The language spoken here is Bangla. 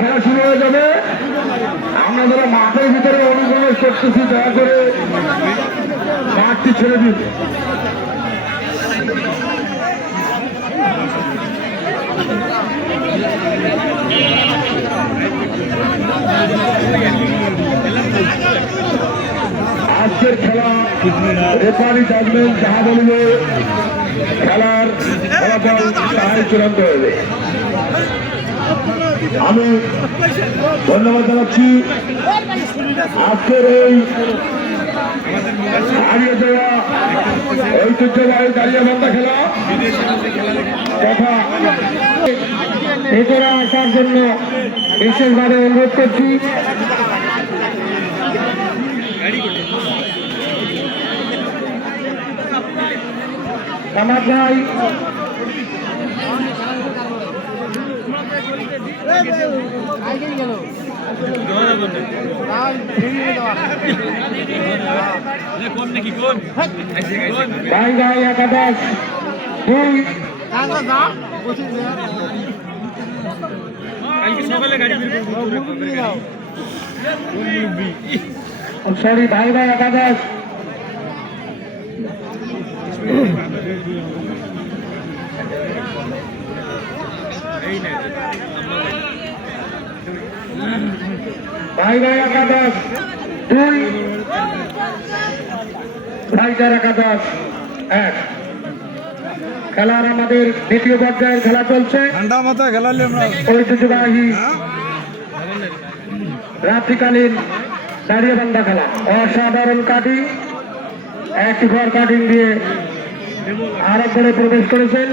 খেলা শুরু হয়ে যাবে। আমরা যারা মাঠের ভিতরে দয়া করে ছেড়ে আজকের খেলা, রেফারি জাজমেন্ট যাহা বলবে খেলার ফলাফল আমি ধন্যবাদ জানাচ্ছি। আজকের এই হারিয়ে যাওয়া ঐতিহ্যবাহী দাঁড়িয়ে বান্ধা খেলা ভেতরে আসার জন্য বিশেষভাবে অনুরোধ করছি। আমার ভাই। ভাই ভাই একাদশ। দুই। সরি ভাই ভাই একাদশ। ভাই ভাই একাদশ দুই। ভাইজার একাদশ এক। খেলার আমাদের দ্বিতীয় পর্যায়ের খেলা চলছে। ঠান্ডা মাথায় খেলালে আমরা। ঐতিহ্যবাহী রাত্রিকালীন দাঁড়িয়ে বান্ধা খেলা। অসাধারণ কাটিং। একটি ঘর কাটিং দিয়ে আরও করে প্রবেশ করেছেন।